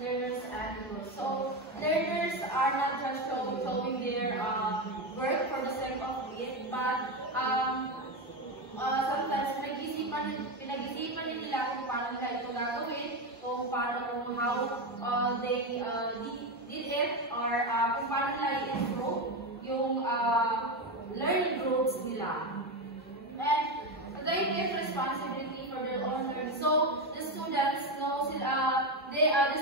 learners and groups. So learners are not just showing their work for the sake of it, but sometimes pinag-isipan din nila kung paano nila ito gagawin, kung how they did it, or kung paano nila i-improve yung learning groups nila. And they take responsibility for their own learning. So the students know the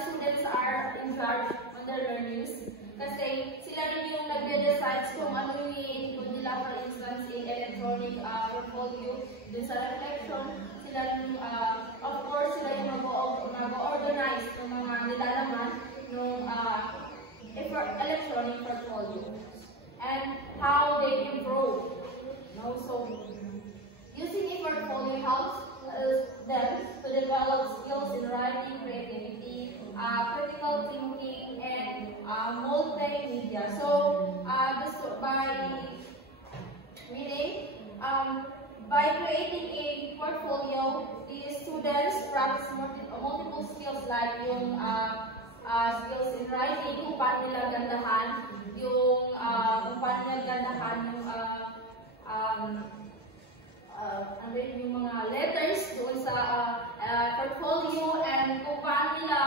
students are in charge on their learnings. Kasi sila rin yung nagde-decide kung ano yung i-input nila, for instance, in electronic portfolio, dun sa reflection, sila rin, of course, sila yung mag-organize ng mga nilalaman ng electronic portfolio. And how they improve. No? So, using a portfolio helps them to develop skills in writing, creativity, critical thinking, and multimedia. So, by creating a portfolio, the students practice multiple skills like yung skills in writing, kung paano nila gandahan yung yung mga letters doon sa portfolio, and kung paano nila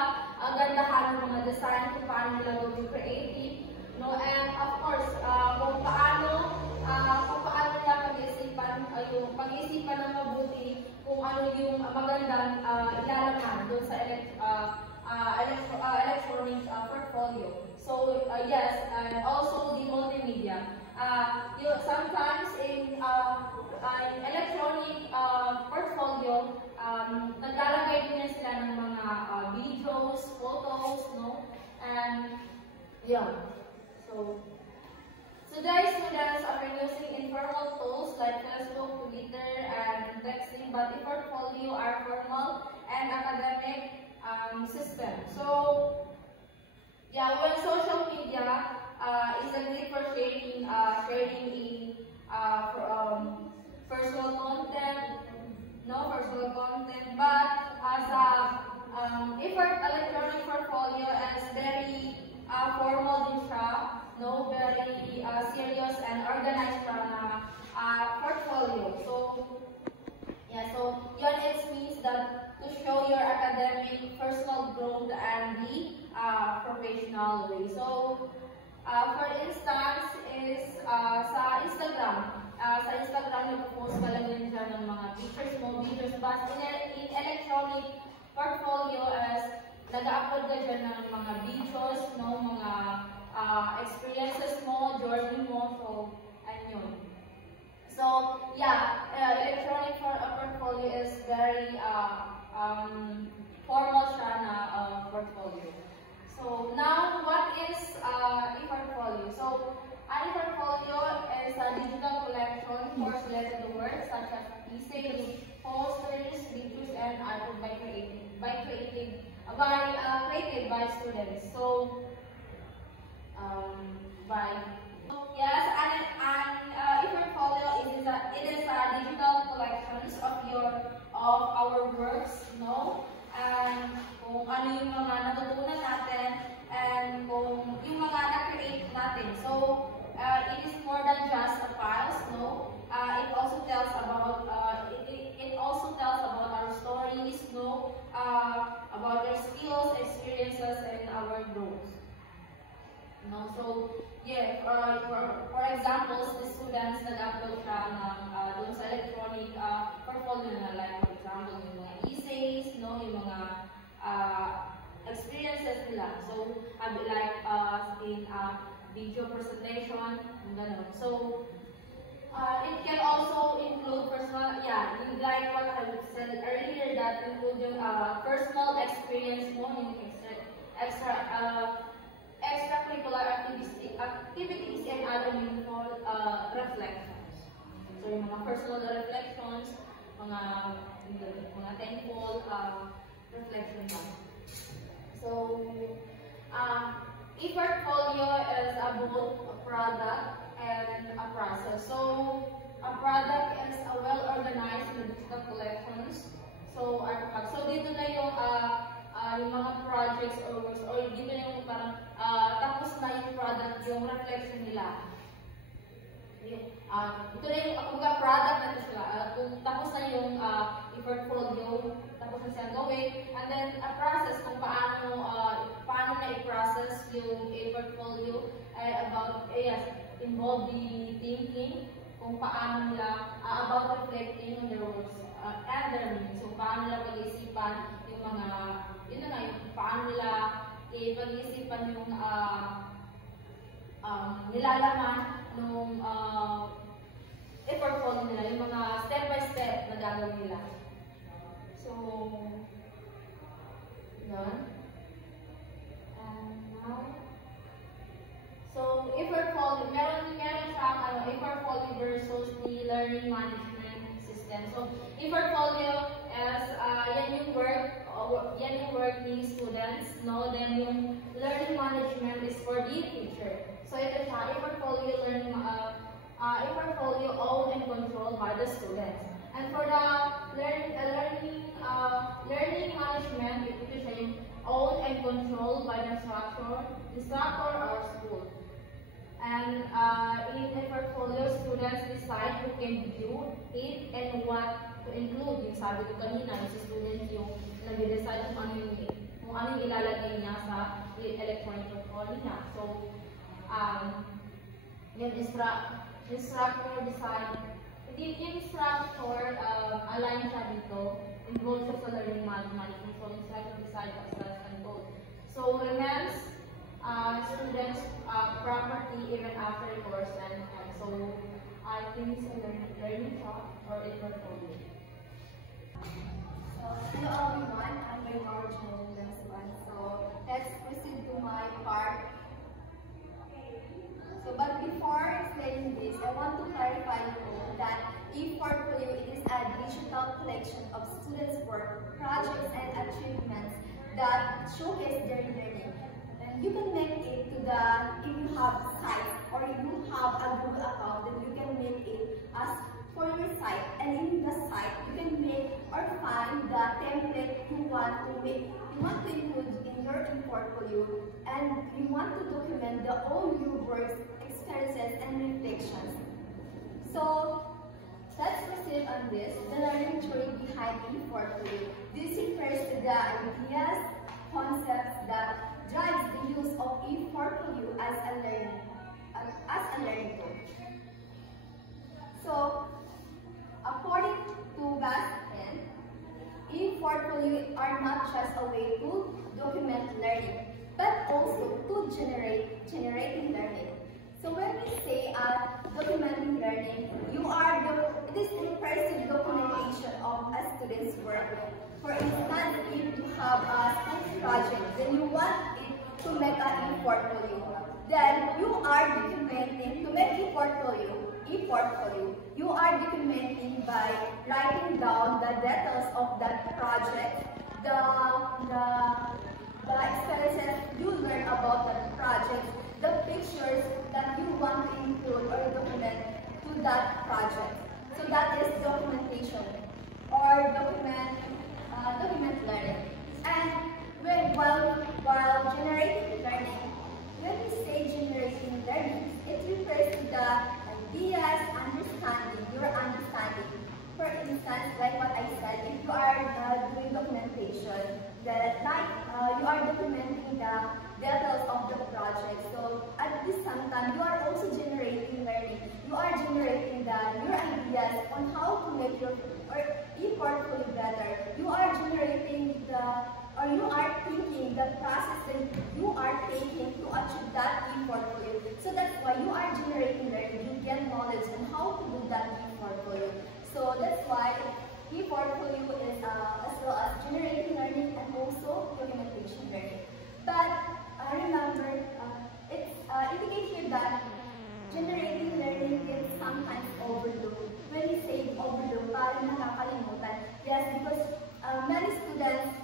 gandahan yung mga design, kung paano nila gawing creative, no? And of course, kung paano nila pag-isipan ng mabuti kung ano yung magandang ilalaman doon sa electronic portfolio. So yes, and also the multimedia. Sometimes in electronic portfolio, naglalagay din sila ng mga videos, photos, no? And yeah. So today's students are using informal tools like Facebook, Twitter, and texting, but the portfolio are formal and academic system. So yeah, when social media is a great for sharing personal content, but as electronic portfolio is very formal din siya, no, very serious and organized siya na portfolio. So yeah, so yun, it means that to show your academic, personal growth, and the professional way. So for instance is sa Instagram. Sa Instagram, nag-post ka lang din siya ng mga pictures mo, videos, but in electronic portfolio as nag-upload ka dyan ng mga videos, no, mga experiences mo, journey mo, so, and yun. So, yeah, electronic portfolio is very formal siya na portfolio. So, now, what is e-portfolio? So, an e-portfolio is a digital collection for selected works such as essays, posters, videos, and artwork created by students. So, yes, an e-portfolio is a digital collections of our works, no? And kung ano yung mga natutunan natin, and kung yung mga na-create natin. So, it is more than just a files, no? It also tells about our stories, no? About our skills, experiences, and our growth. No? So, yeah, for examples, the students nag-upload siya ng doon sa electronic portfolio na, like, for example, yung mga essays, no? Yung mga experiences nila. So, like in video presentation, gano'n. So, it can also include personal, yeah, like what I said earlier, that include yung personal experience mo, yung extracurricular activities and other meaningful reflections. So, yung mga personal reflections, mga thankful reflections. So, e-portfolio is both a product and a process. So, a product is a well-organized digital collections. So, dito na yung mga projects or works reflection nila. Ito na yung product na ito sila. Kung tapos na yung e-portfolio, tapos na siya gawin, and then a process kung paano na i-process yung e-portfolio about involve the thinking, kung paano nila about reflecting on their works and their meanings. So paano nila pag-iisipan yung mga, yun na nga, yung paano nila pag-iisipan yung nilalaman nung e-portfolio nila, yung mga step-by-step na gagawin nila. So, yun. And now, so e-portfolio, meron siyang e-portfolio versus the learning management system. So, e-portfolio as yan yung work ni students, no? Then yung learning management is for the teacher. So ito siya, e-portfolio e-portfolio owned and controlled by the students. And for the learning management, ito siya yung owned and controlled by the instructor or school. And in e-portfolio, students decide who can view it and what to include. Yung sabi ko kanina, yung student yung nag-decide kung ano yung ilalagay niya sa electronic portfolio niya. So, yung instructor decide, yung instructor align siya dito, involved siya sa learning management. So, instructor decide as well and goal. So, remains students' property even after the course and so I think it's a learning shop or a portfolio. Hello everyone, I'm by Marjorie Laswan. So let's proceed to my part. So but before explaining this, I want to clarify that e-portfolio is a digital collection of students' work, projects, and achievements that showcase their learning. And you can make it to if you have site or if you have a Google account, then you can make it as for your site, and in the site you can make or find the template you want to include in your e-portfolio, and you want to document all your works, experiences, and reflections. So let's proceed on this. The learning theory behind e-portfolio. This refers to the ideas, concepts that drives the use of e-portfolio as a learning tool. So, according to Baskin, e-portfolio are not just a way to document learning, but also to generating learning. So when we say documenting learning, it is the first documentation of a student's work. For instance, if you have a science project, then you want it to make an e-portfolio. Then you are documenting to make e-portfolio. You are documenting by writing down the details of that project, the experiences you learn about that project, the pictures that you want to include or document to that project. So that is documentation or document learning. And while generating learning, when we say generating learning, it refers to the ideas, your understanding. For instance, like what I said, if you are doing documentation, you are documenting the details of the project. So at the same time, you are also generating learning. You are generating your ideas on how to make your e-portfolio better. You are generating you are thinking the process that you are taking to achieve that e-portfolio. So that's why you are generating learning. You get knowledge on how to do that e-portfolio. So that's why e-portfolio is as well as generating learning and also documentation learning. But remember, it's indicates here that generating learning is sometimes overlooked. When we say overlooked, parang nakakalimutan. Yes, because many students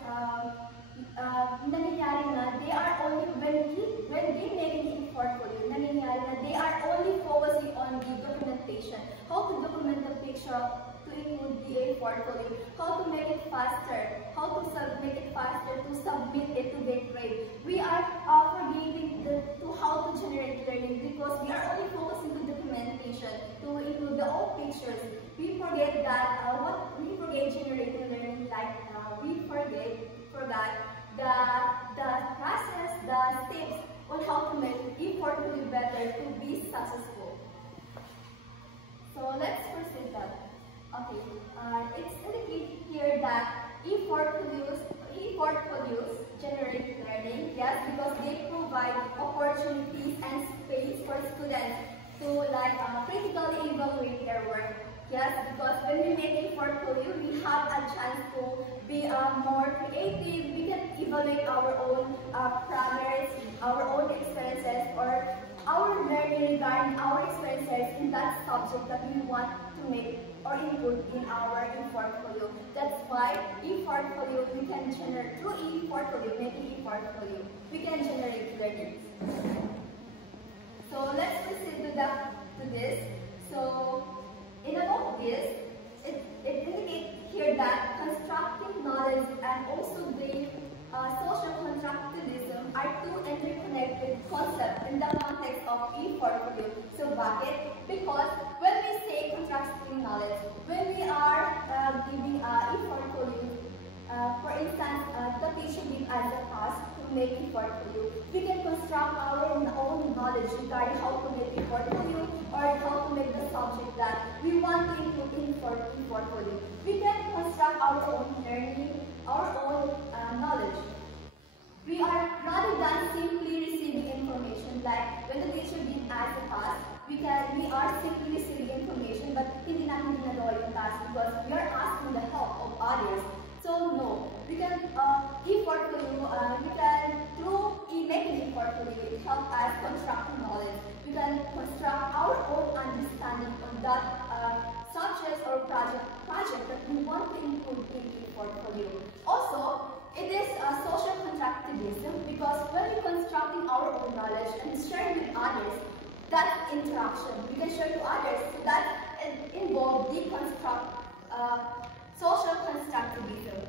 nangyayari na they are only when they make an e-portfolio, nangyayari na they are only focusing on the documentation, how to document the picture to include the e-portfolio, how to make it faster, how to make it faster to submit it to their grade. We are forgetting to how to generate learning because forget that we forget generating learning, like we forgot the process, the steps on how to make e-portfolio better to be successful. So let's proceed that. Okay, it's indicated here that e-portfolios generate learning, yes, because they provide opportunities and space for students to critically evaluate their work. Yes, because when we make a portfolio, we have a chance to be more creative. We can evaluate our own progress, our own experiences, or our learning regarding our experiences in that subject that we want to make or include in our e-portfolio. That's why e-portfolio, we can generate, through e-portfolio, making e-portfolio, we can generate learning. So let's proceed to this. So in about this, it indicates here that constructing knowledge and also the social constructivism are two interconnected concepts in the context of e-portfolio. So bakit? Because when we say constructing knowledge, when we are giving e-portfolio, for instance, the teacher gives us a task to make e-portfolio, we can construct our own knowledge regarding how to make e-portfolio or how to make the subject that we want to include in e-portfolio. We can construct our own learning, our own knowledge. We are, rather than simply receiving information, like when the teacher gives us a task, we are simply receiving information, but hindi natin ginagawa yung task because we are asking the help of others. So no, we can e-portfolio, we can through making e-portfolio, it helps us construct knowledge. We can construct our own understanding of that subject or project that we want to include in e-portfolio. Also, it is social constructivism because when we're constructing our own knowledge and sharing with others, that interaction we can share to others, that involves social constructivism.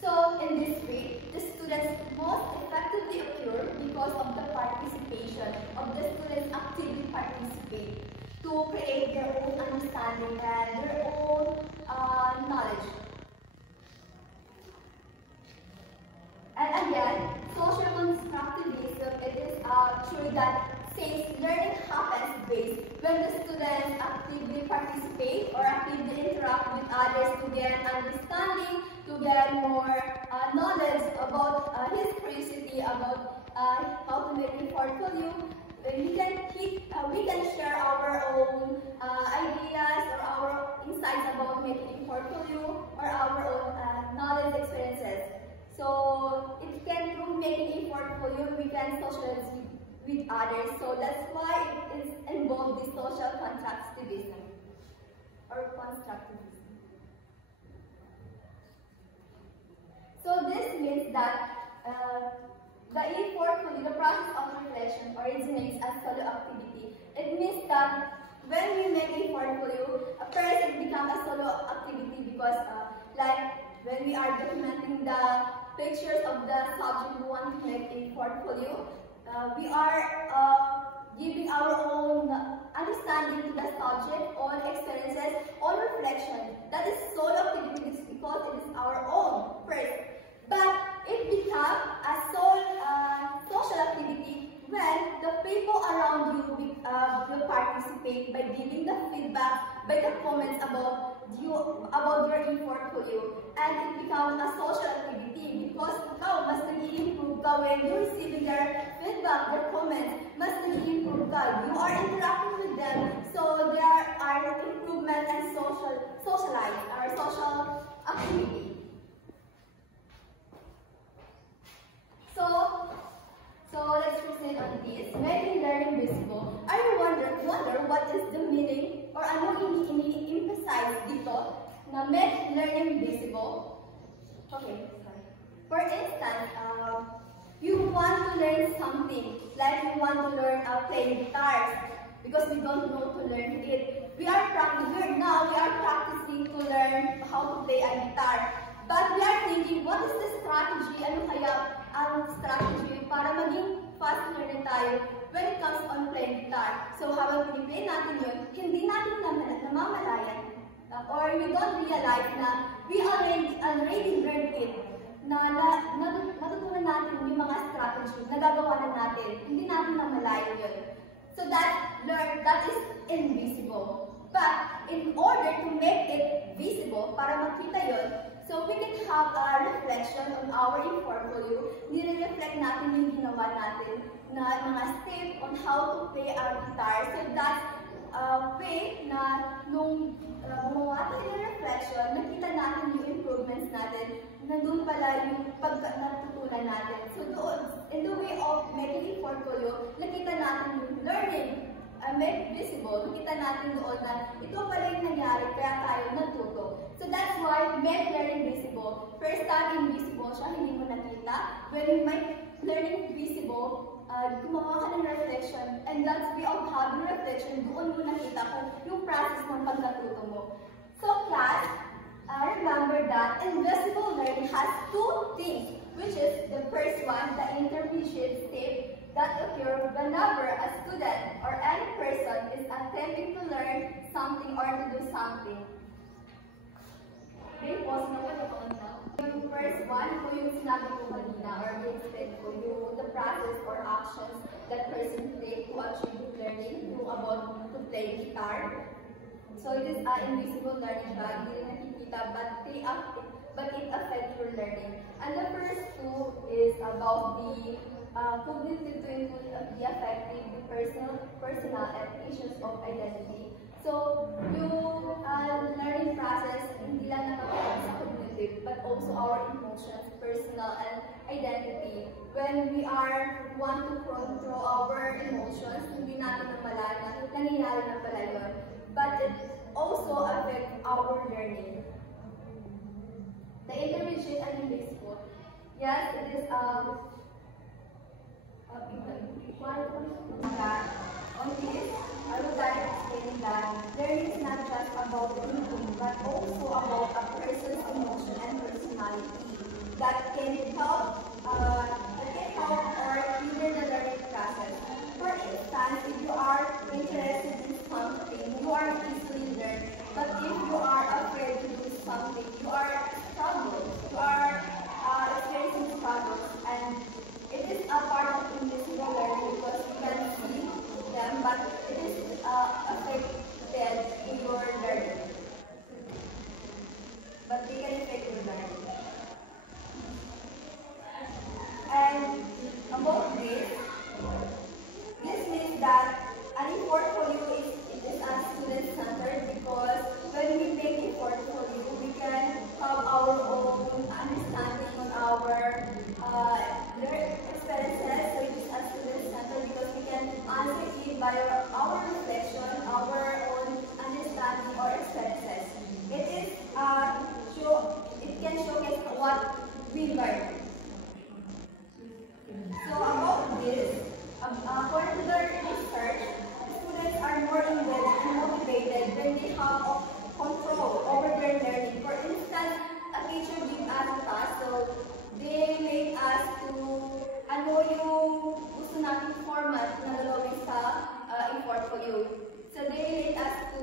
So in this way, the students most effectively occur because of the participation of the students actively participate to create their own understanding and their own knowledge. And again, social constructivism, it is true that since learning happens based when the students actively participate or actively interact with others to gain understanding, to get more knowledge about his curiosity about how to make a portfolio. We can share our own ideas or our insights about making a portfolio or our own knowledge experiences. So it can through making a portfolio we can socialize with others. So that's why it is involved with social constructivism or constructivism. So this means that the e-portfolio, the process of reflection, originates as solo activity. It means that when we make a portfolio, first it becomes a solo activity because like when we are documenting the pictures of the subject we want to make a portfolio, we are giving our own understanding to the subject, own experiences, own reflection. That is solo activity because it is our own first. But it becomes a social activity when the people around you will participate by giving the feedback, by the comments about your e-portfolio, and it becomes a social activity because now mas nag-i-improve ka when you're receiving their feedback, their comments, mas nag-i-improve ka. You are interacting with them, so there are improvement and socialize or social activity. So let's proceed on this. Making learning visible. Are you wonder what is the meaning or ano ini-emphasize dito na make learning visible? Okay, sorry. For instance, you want to learn something, like you want to learn playing guitar because we don't know to learn it. We are practicing to learn how to play a guitar. But we are thinking, what is the strategy? Ano kaya ang strategy para maging fast learner tayo when it comes on playing guitar? So habang piniplay natin yun, hindi natin namamalayan or you don't realize na we already learned it, natutunan natin yung mga strategy, nagagawa na natin, hindi natin namalayan yun. So that is invisible. But in order to make it visible, para makita yun, so we can have a reflection on our portfolio. Nire-reflect natin yung ginawa natin na mga step on how to play our guitar. So that's way na nung gumawa tayo ng reflection, nakita natin yung improvements natin, nandun pala yung natutunan natin. So doon, in the way of making a portfolio, nakita natin yung learning, make visible, nakita natin doon na ito pala yung nangyari, kaya tayo natuto. So that's why make learning visible. First time invisible siya, hindi mo nakita. When you make learning visible, gumawa ka ng reflection, and that's way of having reflection, doon mo nakita kung yung process ng pagkatuto mo. So class, remember that invisible learning has two things, which is the first one, the intermediate step that occur whenever a student or any person is attempting to learn something or to do something. Okay, pause na po na. Yung first one, kung yung sinabi ko kanina, or yung step ko, yung the process or actions that person take to achieve learning, yung about to play guitar. So it is invisible learning siya, hindi rin nakikita, but it affects your learning. And the first two is about the cognitive to be effective, the personal and issues of identity. So yung learning process, hindi lang nakakita sa cognitive, but also our emotions, personal and identity. When we want to control our emotions, hindi natin namalayan na nangyayari na pala yun. But it also affects our learning. The intermediate and invisible. Yes, it is on this, I would like to explain that learning is not just about thinking, but also about a person's emotion and personality that can help or hinder the learning process. For instance, if you are interested in something, you are easily learned. But if you are afraid to do something, you are struggling. You are experiencing struggles, and it is a part of invisible learning because you can see them, but it is affected in your learning. But they can affect your learning. And about this means that an portfolio is student-centered because when we make a portfolio, we can have our own understanding on our experiences. So it is a student-centered because we can answer it by our reflection, our own understanding or experiences. It can showcase what we learned. So about this, according to the research, students are more engaged and motivated when they have control over their learning. For instance, a teacher gives us a task, so they make us to ano yung gusto nating format na gagawin sa portfolio. So they make us to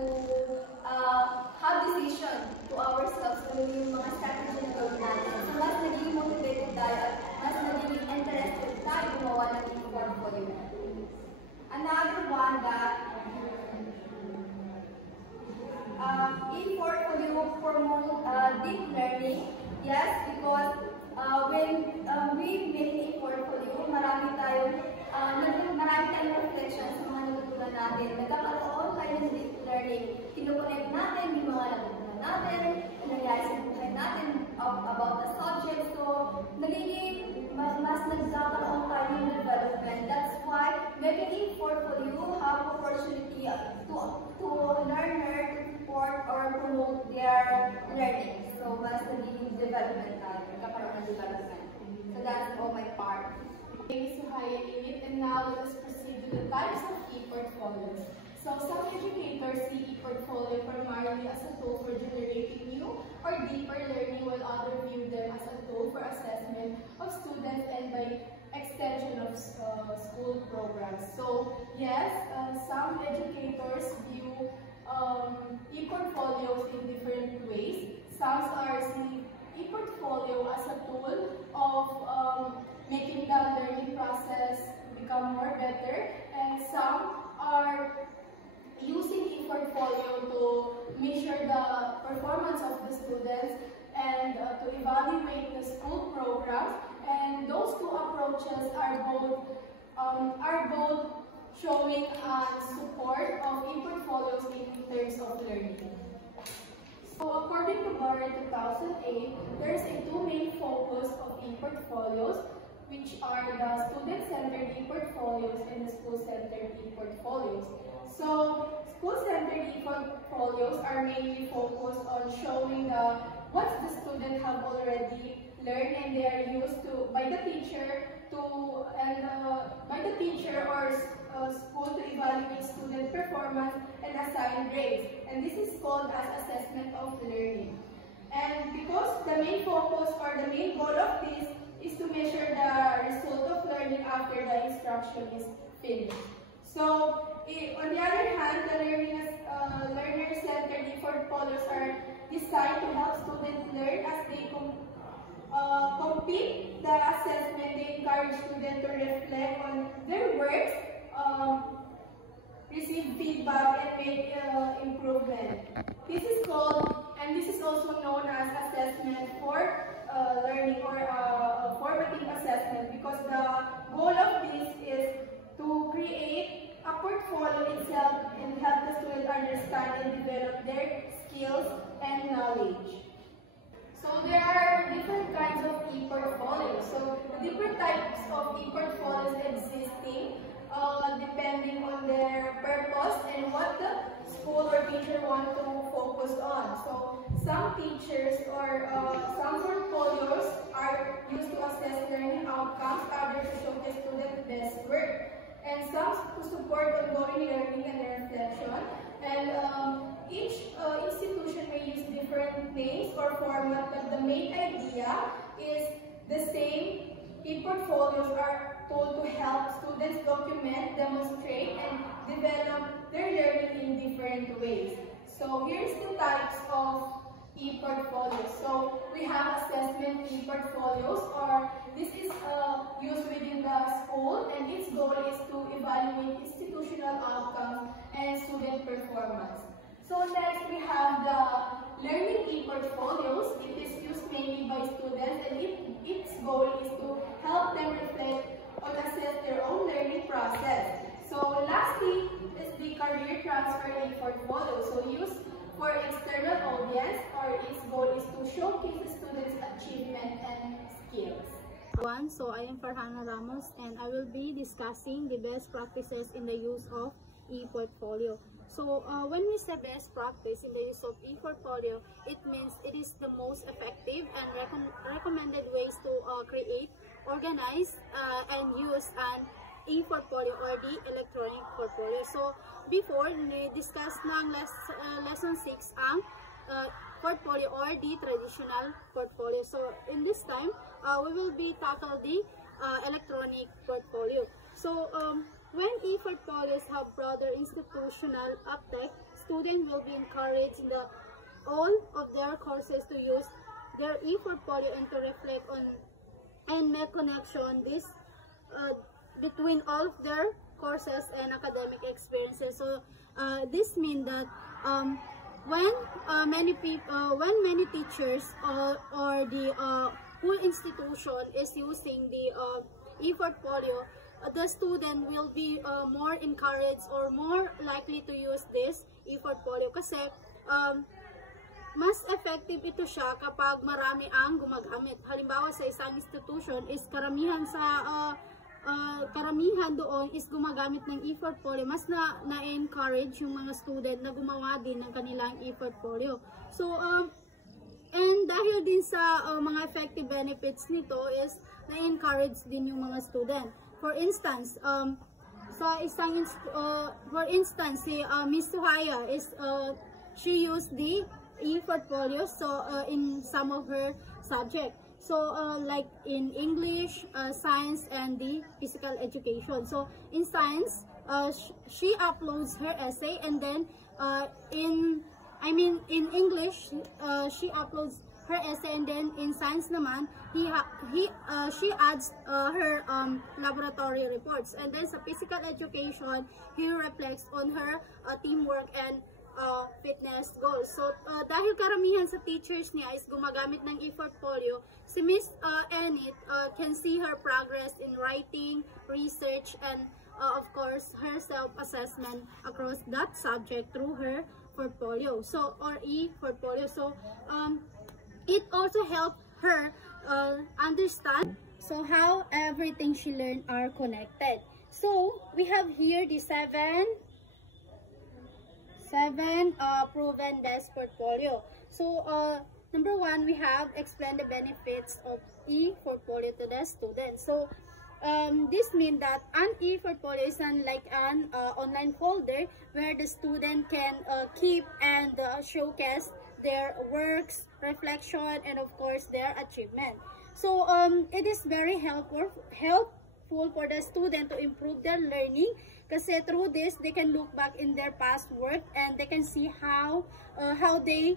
have decision to ourselves kung yung mga strategy na gawin natin. So mas naging motivated tayo at mas naging interested tayo gumawa ng portfolio. Another one that portfolio promote deep learning. Yes, because when we make a portfolio, marami tayong reflections sa mga natutunan natin. Nagkakaroon tayo ng deep learning. Kinukonect natin yung mga natutunan natin, nangyayari sa buhay natin about the subject. So, mas nagkakaroon tayo ng development. That's why making a portfolio have opportunity to learner to support or promote their learning. So, mas naging development tayo. Nagkakaroon ng development. So, that's all my part. Thanks to High Elite, and now let us proceed to the types of e-portfolios. So some educators see e-portfolio primarily as a tool for generating new or deeper learning, while others view them as a tool for assessment of students and by extension of school programs. So yes, some educators view e-portfolios in different ways. Some are seeing e-portfolio as a tool of making the learning process become more better, and some are using e-portfolio to measure the performance of the students and to evaluate the school programs. And those two approaches are both showing support of e-portfolios in terms of learning. So according to Barrett 2008, there is a two main focus of e-portfolios, which are the student-centered e-portfolios and the school-centered e-portfolios. So school-centered e-portfolios are mainly focused on showing what the student have already learned, and they are used to by the teacher or school to evaluate student performance and assign grades. And this is called as assessment of learning. And because the main focus or the main goal of this is to measure the result of learning after the instruction is finished. So, on the other hand, the learner-centered e-portfolios are designed to help students learn as they complete the assessment. They encourage students to reflect on their works, receive feedback, and make improvement. This is called, and this is also known as assessment for learning or formative assessment, because the goal of this is to create a portfolio itself and help the student understand and develop their skills and knowledge. So there are different kinds of e-portfolios. So different types of e-portfolios existing depending on their purpose and what the school or teacher want to focus on. So some teachers or some portfolios are used to assess learning outcomes, others to showcase student best work, and some to support ongoing learning and reflection. And each institution may use different names or format, but the main idea is the same. E-portfolios are told to help students document, demonstrate, and develop their learning in different ways. So here's the types of e-portfolios. So we have assessment e-portfolios, or this is used within the school, and its goal is to evaluate institutional outcomes and student performance. So next we have the learning e-portfolios. It is used mainly by students, and its goal is to help them reflect or assess their own learning process. So lastly is the career transfer e-portfolio. So used for external audience, or its goal is to showcase the students' achievement and skills. So I am Farhana Ramos, and I will be discussing the best practices in the use of e-portfolio. So when we say best practice in the use of e-portfolio, it means it is the most effective and recommended ways to create, organize, and use an e-portfolio or the electronic portfolio. So before, discuss ng lesson 6 ang portfolio or the traditional portfolio. So in this time, we will be tackle the electronic portfolio. So when e-portfolios have broader institutional uptake, students will be encouraged in all of their courses to use their e-portfolio and to reflect on and make connection between all of their courses and academic experiences. So this means that when many teachers or the whole institution is using the e-portfolio, the student will be more encouraged or more likely to use this e-portfolio kasi mas effective ito siya kapag marami ang gumagamit. Halimbawa sa isang institution is karamihan doon is gumagamit ng e-portfolio, mas na-encourage yung mga student na gumawa din ng kanilang e-portfolio. So and dahil din sa mga effective benefits nito is na-encourage din yung mga student. For instance, si Miss Suhaya she used the e-portfolio in some of her subjects. So like in English, science, and the physical education. So in science, she uploads her essay, and then in English, she uploads her essay, and then in science naman, she adds her laboratory reports. And then sa physical education, he reflects on her teamwork and fitness goals. So dahil karamihan sa teachers niya is gumagamit ng e-portfolio, si Miss Enid can see her progress in writing, research, and of course her self-assessment across that subject through her portfolio, so or e-portfolio. So it also helped her understand how everything she learned are connected. So we have here the seven proven desk portfolio. So number one, we have explain the benefits of e-portfolio to the students. So this means that an e-portfolio is like an online folder where the student can keep and showcase their works, reflection, and of course their achievement. So it is very helpful for the student to improve their learning, kasi through this they can look back in their past work and they can see how they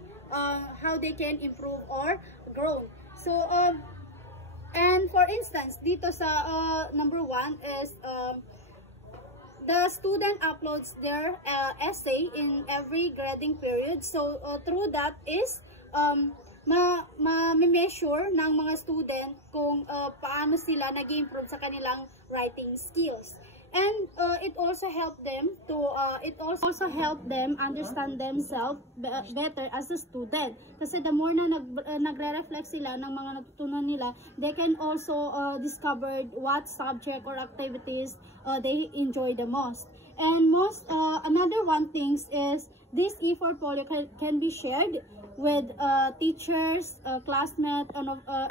can improve or grow. So and for instance, dito sa number one is the student uploads their essay in every grading period. So through that is ma-measure ng mga student kung paano sila nag-improve sa kanilang writing skills. And it also help them understand themselves better as a student. Kasi the more na nagre-reflect sila ng mga natutunan nila, they can also discover what subject or activities they enjoy the most. And another one thing is this e-portfolio can be shared with teachers, classmates,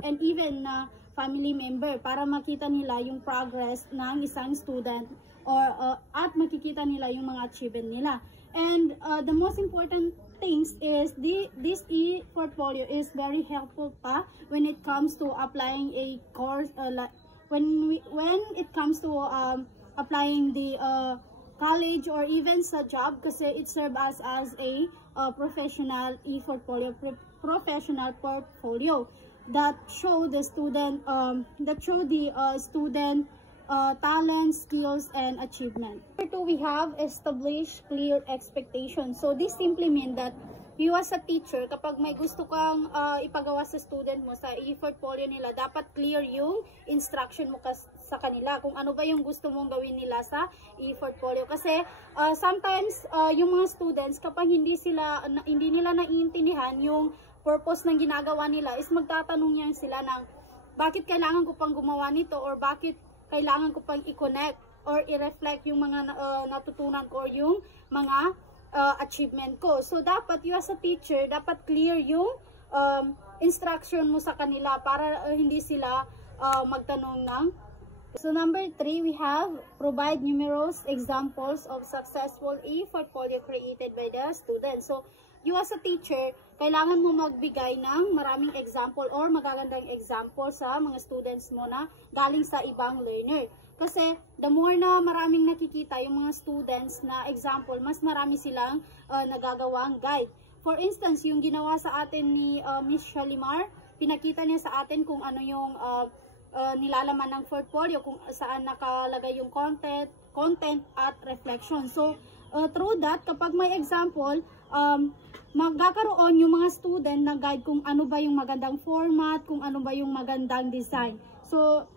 and even family member para makita nila yung progress ng isang student or at makikita nila yung mga achievement nila. And the most important things is this e-portfolio is very helpful pa when it comes to applying a course, when it comes to applying the college or even sa job, kasi it serves us as a professional professional portfolio that show the student talent, skills, and achievement. Number two, we have established clear expectations. So this simply means that you as a teacher, kapag may gusto kang ipagawa sa student mo sa e-portfolio nila, dapat clear yung instruction mo sa kanila kung ano ba yung gusto mong gawin nila sa e-portfolio. Kasi sometimes yung mga students, kapag hindi nila naiintindihan yung purpose ng ginagawa nila, is magtatanong niya sila ng bakit kailangan ko pang gumawa nito, or bakit kailangan ko pang i-connect or i-reflect yung mga natutunan ko or yung mga achievement ko. So dapat you as a teacher, dapat clear yung instruction mo sa kanila para hindi sila magtanong ng. So number 3, we have provide numerous examples of successful e-portfolio created by the students. So you as a teacher, kailangan mo magbigay ng maraming example or magagandang example sa mga students mo na galing sa ibang learner. Kasi the more na maraming nakikita yung mga students na example, mas marami silang nagagawang guide. For instance, yung ginawa sa atin ni Miss Shalimar, pinakita niya sa atin kung ano yung nilalaman ng portfolio, kung saan nakalagay yung content at reflection. So through that, kapag may example, magkakaroon yung mga student na guide kung ano ba yung magandang format, kung ano ba yung magandang design. So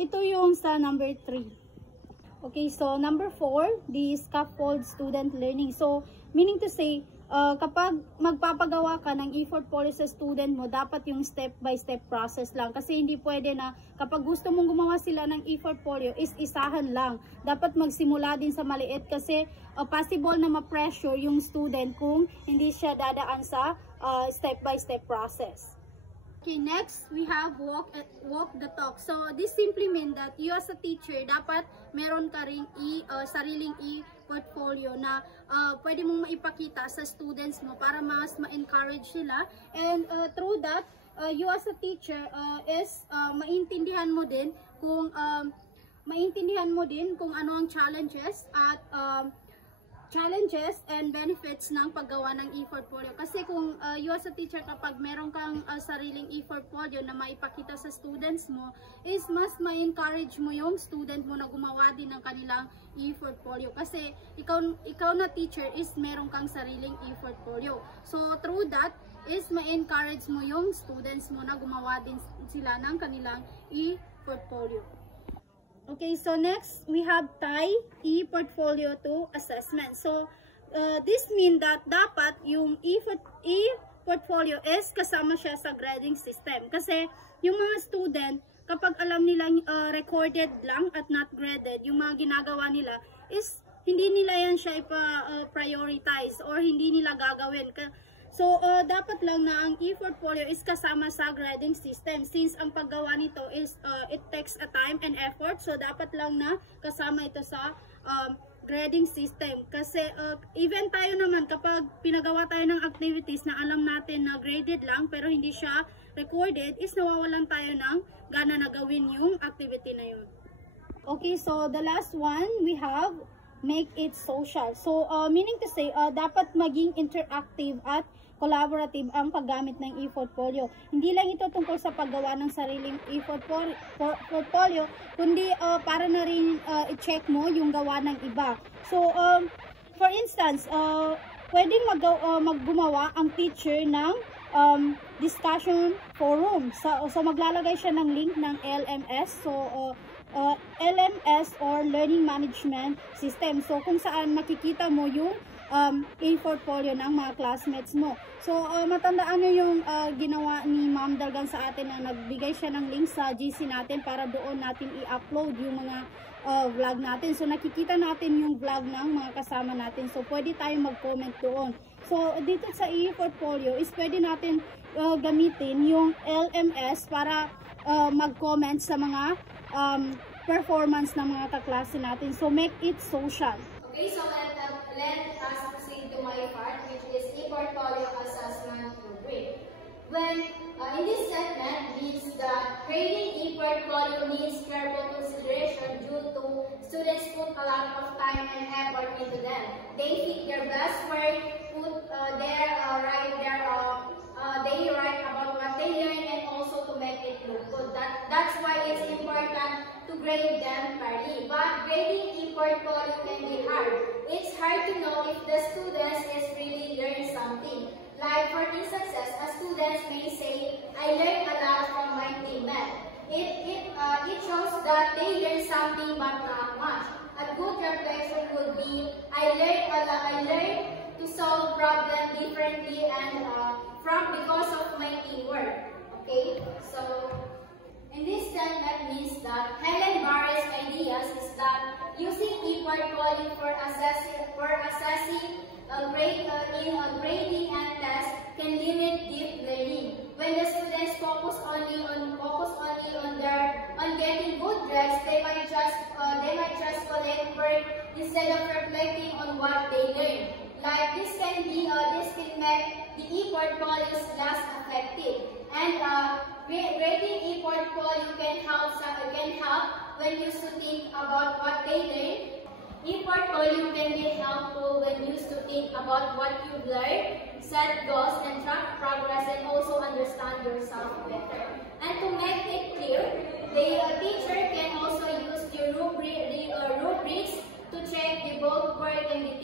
ito yung sa number 3. Okay, so number 4, the scaffold student learning. So meaning to say, kapag magpapagawa ka ng e-portfolio sa student mo, dapat yung step-by-step process lang. Kasi hindi pwede na kapag gusto mong gumawa sila ng e-portfolio, is isahan lang. Dapat magsimula din sa maliit kasi possible na ma-pressure yung student kung hindi siya dadaan sa step-by-step process. Okay, next, we have walk the talk. So this simply means that you as a teacher, dapat meron ka ring sariling e-portfolio na pwede mong maipakita sa students mo para mas ma-encourage sila. And through that, you as a teacher is maintindihan mo din kung ano ang challenges at challenges and benefits ng paggawa ng e-portfolio. Kasi kung you as a teacher, kapag meron kang sariling e-portfolio na maipakita sa students mo, is mas ma-encourage mo yung student mo na gumawa din ng kanilang e-portfolio. Kasi ikaw na teacher is meron kang sariling e-portfolio. So through that is ma-encourage mo yung students mo na gumawa din sila ng kanilang e-portfolio. Okay, so next we have tie e-portfolio to assessment. So this means that dapat yung e-portfolio is kasama siya sa grading system. Kasi yung mga student, kapag alam nilang recorded lang at not graded, yung mga ginagawa nila is hindi nila yan siya ipa-prioritize or hindi nila gagawin. So, dapat lang na ang e-portfolio is kasama sa grading system. Since ang paggawa nito is, it takes a time and effort. So, dapat lang na kasama ito sa grading system. Kasi, even tayo naman, kapag pinagawa tayo ng activities na alam natin na graded lang, pero hindi siya recorded, is nawawalan tayo ng gana na gawin yung activity na yun. Okay, so the last one, we have make it social. So, meaning to say, dapat maging interactive at collaborative ang paggamit ng e-portfolio. Hindi lang ito tungkol sa paggawa ng sariling e-portfolio, kundi para na rin i-check mo yung gawa ng iba. So, for instance, pwedeng maggumawa ang teacher ng discussion forum. So maglalagay siya ng link ng LMS. So, LMS or Learning Management System. So, kung saan makikita mo yung e-portfolio ng mga classmates mo. So, matandaan nyo yung ginawa ni Ma'am Dalgan sa atin na nagbigay siya ng link sa GC natin para doon natin i-upload yung mga vlog natin. So, nakikita natin yung vlog ng mga kasama natin. So, pwede tayong mag-comment doon. So, dito sa e-portfolio is pwede natin gamitin yung LMS para mag-comment sa mga performance ng mga kaklase natin. So, make it social. Okay, so let us proceed to my part, which is e-portfolio assessment rubric. When in this segment means that grading e-portfolio needs careful consideration due to students put a lot of time and effort into them. They pick their best work, put they write about what they learn and also to make it look good. That's why it's important to grade them fairly. But grading e-portfolio can be hard. It's hard to know if the students is really learn something. Like for instances, a student may say, I learned a lot from my teammate. It shows that they learn something but not much. A good reflection would be, I learned to solve problems differently and because of my teamwork. Okay, so in this segment means that Helen Barre's ideas is that using e-portfolio for assessing grading and tests can limit deep learning. When the students focus only on getting good grades, they might just collect work instead of reflecting on what they learn. Like this can make the e-portfolios less effective. And grading e-portfolio can help when used to think about what they learn. E-portfolio can be helpful when used to think about what you've learned, set goals and track progress, and also understand yourself better. And to make it clear, the teacher can also use the rubrics to check the both work and the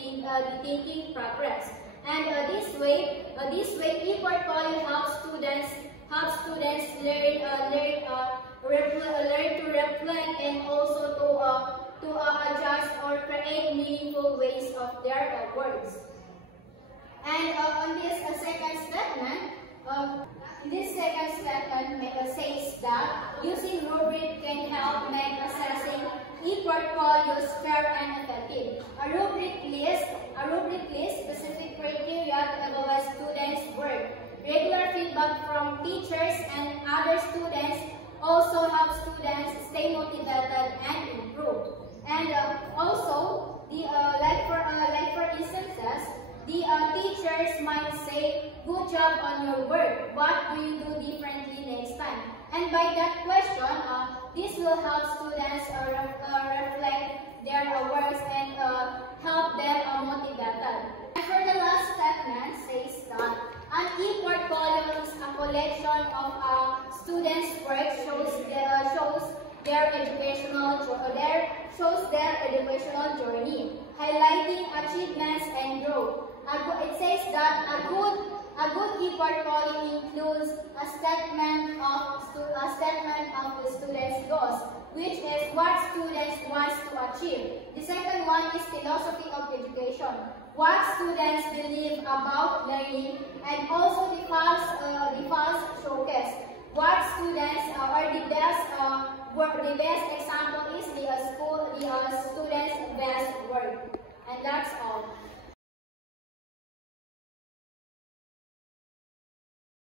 thinking progress. And this way, e-portfolio helps students learn to reflect and also to adjust or create meaningful ways of their words. And on this second statement, says that using rubric can help make assessing e-portfolios fair and effective. A rubric lists specific criteria to evaluate students' work. Regular feedback from teachers and other students also help students stay motivated and improve. And also, like for instances, the teachers might say, "Good job on your work. What do you do differently next time?" And by that question, this will help students reflect their works and help them motivate their educational journey, highlighting achievements and growth. It says that a good e-portfolio includes a statement of the student's goals, which is what students want to achieve. The second one is philosophy of education, what students believe about learning, and also the false showcase. What students are the best example is the student's best work. And that's all.